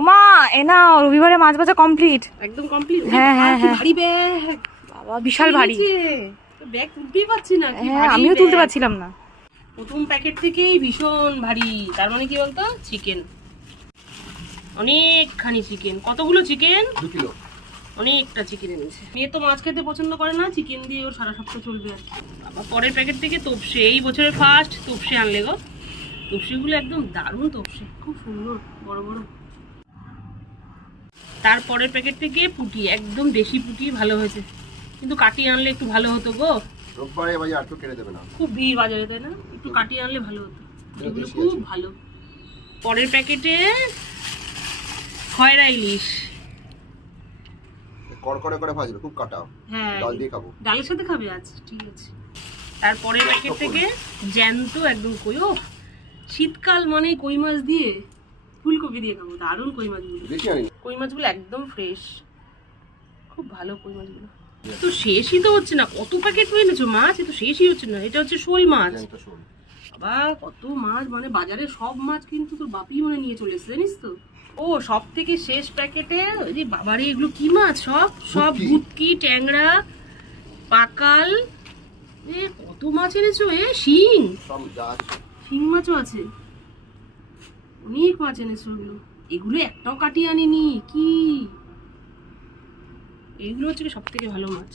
ওমা এ না রবিবারে মাছ ভাজা কমপ্লিট, একদম কমপ্লিট। হ্যাঁ হ্যাঁ হ্যাঁ, ভারী ব্যাগ বাবা বিশাল ভারী, ব্যাগ তুলতেই পারছি না। হ্যাঁ আমিও তুলতে পারছিলাম না। প্রথম প্যাকেট থেকেই ভীষণ ভারী। তার মানে কি বলতো, চিকেন, অনেকখানি চিকেন। কতগুলো চিকেন? 2 কিলো। অনেকটা চিকেন এনেছে। মেয়ে তো মাছ খেতে পছন্দ করে না, চিকেন দিয়ে ওর সারা সপ্তাহ চলবে আর কি। আবার পরের প্যাকেট থেকে তপসে, এই বছরের ফার্স্ট তপসে আনলে গো। তপসিগুলো একদম দারুণ তপসে, খুব সুন্দর বড় বড়। তারপরের প্যাকেট থেকে পুঁটি, একদম দেশি পুঁটি, ভালো হয়েছে, কিন্তু কাটিয়ে আনলে একটু ভালো হতো গো। রোববারে বাজার আর তো কেটে দেবে না, খুব ভিড় বাজারে, তাই না? একটু কাটিয়ে আনলে ভালো হতো, এগুলো খুব ভালো। পরের প্যাকেটে খয়রা ইলিশ, কড়কড়ে করে ভাজবে, খুব কাটা। হ্যাঁ ডাল দিয়ে খাবো। ডালের সাথে খাবে আজ, ঠিক আছে। তারপরের প্যাকেট থেকে জ্যান্ত একদম কই। ও শীতকাল মানে কই মাছ দিয়ে ফুলকপি দিয়ে খাবো, দারুণ কই মাছগুলো। বেশি আনি না। কই মাছগুলো একদম ফ্রেশ, খুব ভালো কই মাছগুলো। তো শেষই তো হচ্ছে না, কত প্যাকেট এনেছো মাছ, এ তো শেষই হচ্ছে না। এটা হচ্ছে শোল মাছ। জ্যান্ত শোল। আবার কত মাছ, মানে বাজারে সব মাছ কিন্তু তোর বাপি মনে নিয়ে চলে এসেছে, জানিস তো। ও সব থেকে শেষ প্যাকেটে ওই যে বাবারে, এগুলো কি মাছ, সব সব ভুটকি, ট্যাংরা, পাকাল, এ কত মাছ এনেছো। এ শিং, সব যা আছে। শিং মাছও আছে, অনেক মাছ এনেছো। ওগুলো, এগুলো একটাও কাটিয়ে আনিনি কি। এইগুলো হচ্ছে সব থেকে ভালো মাছ।